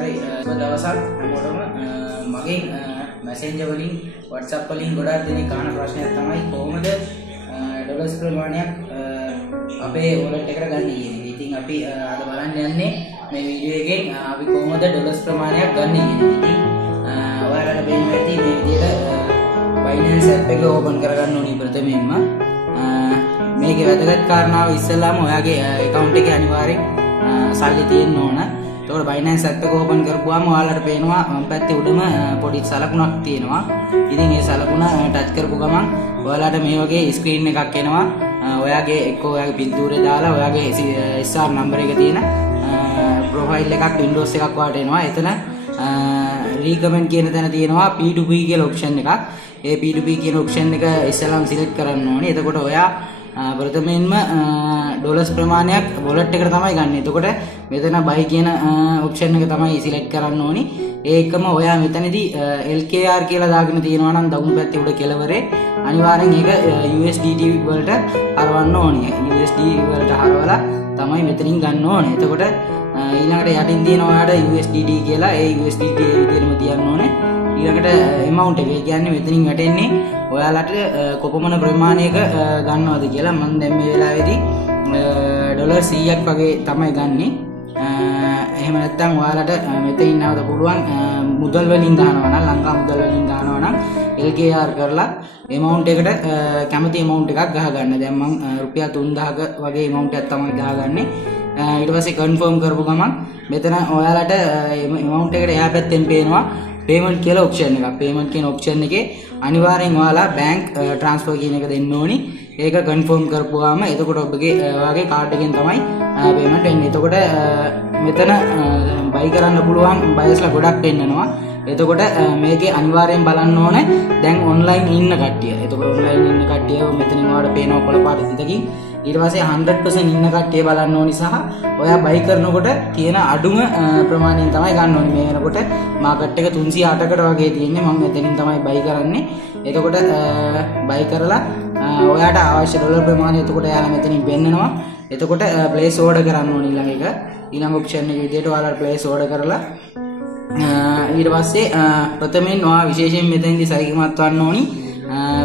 හරි දවසක් හැමෝටම මගෙන් මැසෙන්ජර් වලින් WhatsApp වලින් ගොඩාක් දෙනෙක් අහන ප්‍රශ්නයක් තමයි කොහොමද ඩොලර්ස් ප්‍රමාණයක් අපේ wallet එකට ගන්න කියන්නේ. ඉතින් අපි අද බලන්න යන්නේ මේ වීඩියෝ එකෙන් අපි කොහොමද ඩොලර්ස් ප්‍රමාණයක් ගන්න කියන්නේ. ඉතින් ඔයාලට පේන්න ඇති මේ විදිහට Binance app එක ඕපන් කරගන්න ඕනි ප්‍රථමයෙන්ම. මේකේ වැදගත් කාරණාව ඉස්සෙල්ලාම ඔයාගේ account එකේ අනිවාර්යෙන් සල්ලි තියෙන්න ඕන. එතකොට Binance app එක ඕපන් කරපුවාම ඔයාලට පේනවා පැත්තේ උඩම පොඩි සලකුණක් තියෙනවා. ඉතින් ඒ සලකුණ ටච් කරපු ගමන් ඔයාලට මේ වගේ ස්ක්‍රීන් එකක් එනවා. ඔයාගේ එක්කෝ ඔයාගේ පින්තූරේ දාලා ඔයාගේ SR නම්බර් එක තියෙන ප්‍රොෆයිල් එකක් Windows එකක් වාට එනවා. එතන recommend කියන තැන තියෙනවා P2P කියලා ඔප්ෂන් එකක්. ඒ P2P කියන ඔප්ෂන් එක ඉස්සෙල්ලාම සිලෙක්ට් කරන්න ඕනේ. එතකොට ඔයා ප්‍රථමයෙන්ම ඩොලර්ස් ප්‍රමාණයක් wallet එකට තමයි ගන්න. එතකොට මෙතන buy කියන ඔප්ෂන් එක තමයි සිලෙක්ට් කරන්න ඕනි. ඒකම ඔයා මෙතනදී LKR කියලා දාගෙන තියෙනවා නම් දකුණු පැත්තේ උඩ කෙළවරේ අනිවාර්යෙන් ඒක USDT වලට හරවන්න ඕනි. USD වලට හරවලා තමයි මෙතනින් ගන්න ඕනේ. එතකොට ඊළඟට යටින් තියෙන ඔයාට USDT කියලා ඒ USDT විදිහටම තියන්න ඕනේ. ඊළඟට amount එක කියන්නේ මෙතනින් වැටෙන්නේ ඔයාලට කොපමණ ප්‍රමාණයක ගන්නවද කියලා. මම දැන් මේ වෙලාවේදී ඩොලර් 100ක් වගේ තමයි ගන්නෙ. එහෙම නැත්නම් ඔයාලට මෙතනින් නැවත පුළුවන් මුදල් වලින් ගන්නවා නම් ලංකා මුදල් වලින් ගන්නවා නම් LKR කරලා amount එකට කැමති amount එකක් ගහ ගන්න. දැන් මම රුපියල් 3000ක වගේ amount එකක් තමයි ගහගන්නේ. ඊට පස්සේ confirm කරපු ගමන් මෙතන ඔයාලට amount එකට එහා පැත්තෙන් පේනවා payment කියලා option එකක්. payment කියන option එකේ අනිවාර්යෙන් ඔයාලා bank transfer කියන එක දෙන්න ඕනි. ඒක confirm කරපුවාම එතකොට ඔබගේ ඔයාගේ card එකෙන් තමයි payment එන්නේ. එතකොට මෙතන buy කරන්න පුළුවන් buyers-ලා ගොඩක් පෙන්නනවා. එතකොට මේකේ අනිවාර්යෙන් බලන්න ඕනේ දැන් online ඉන්න කට්ටිය. එතකොට online ඉන්න කට්ටිය මෙතනින් ඔයාලට පේනවා කොළ පාට තිතකින්. ඊට පස්සේ 100% ඉන්න කට්ටිය බලන්න ඕනි සහ ඔයා buy කරනකොට තියෙන අඩුම ප්‍රමාණයෙන් තමයි ගන්න ඕනි. මේ වෙනකොට මාකට් එක 308කට වගේ තියෙන්නේ. මම මෙතනින් තමයි buy කරන්නේ. එතකොට buy කරලා ඔයාට අවශ්‍ය ඩොලර් ප්‍රමාණය එතකොට එයාලා මෙතනින් පෙන්නනවා. එතකොට place order කරන්න ඕනි ඊළඟ එක. ඊළඟ ඔප්ෂන් එක විදිහට ඔයාලා place order කරලා ඊට පස්සේ ප්‍රථමයෙන් ඔයා විශේෂයෙන් මෙතෙන්දී සයිකමත් වන්න ඕනි.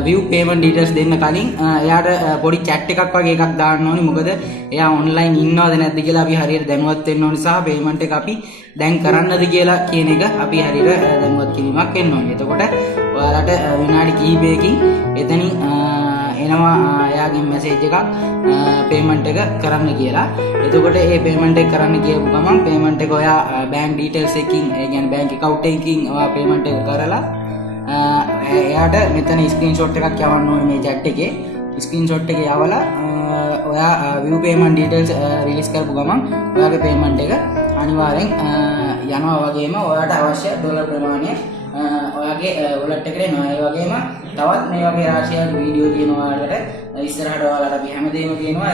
view payment details දෙන්න කලින් එයාට පොඩි chat එකක් වගේ එකක් දාන්න ඕනි. මොකද එයා online ඉන්නවද නැද්ද කියලා අපි හරියට දැනුවත් වෙන්න ඕනි සහ payment එක අපි දැන් කරන්නද කියලා කියන එක අපි හරියට දැනුවත් කිරීමක් වෙන්න ඕනි. එතකොට ඔයාලට විනාඩි කිහිපයකින් එතනින් එනවා එයාගෙන් message එකක් payment එක කරන්න කියලා. එතකොට මේ payment එක කරන්න කියපු ගමන් payment එක ඔයා bank details එකකින් ඒ කියන්නේ bank account එකකින් ඔයා payment එක කරලා එයාට මෙතන ස්ක්‍රීන්ෂොට් එකක් යවන්න ඕනේ මේ chat එකේ. ස්ක්‍රීන්ෂොට් එක යවලා ඔයා view payment details රිලීස් කරපු ගමන් ඔයාගේ payment එක අනිවාර්යෙන් යනවා. වගේම ඔයාට අවශ්‍ය ඩොලර් ප්‍රමාණය ඔයාගේ wallet එකට එනවා. ඒ වගේම තවත් මේ වගේ රාශියක් වීඩියෝ තියෙනවා ඔයාලට ඉස්සරහට ඔයාලට අපි හැමදේම තියෙනවා.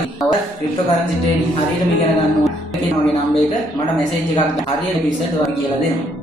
ක්‍රිප්ටෝ කරන්සි ට්‍රේඩින් හරියටම ඉගෙන ගන්න ඕන. මේ වගේ නම්බර් එක මට මැසේජ් එකක් හරියට පිස්සට ඔයාලා කියලා දෙනවා.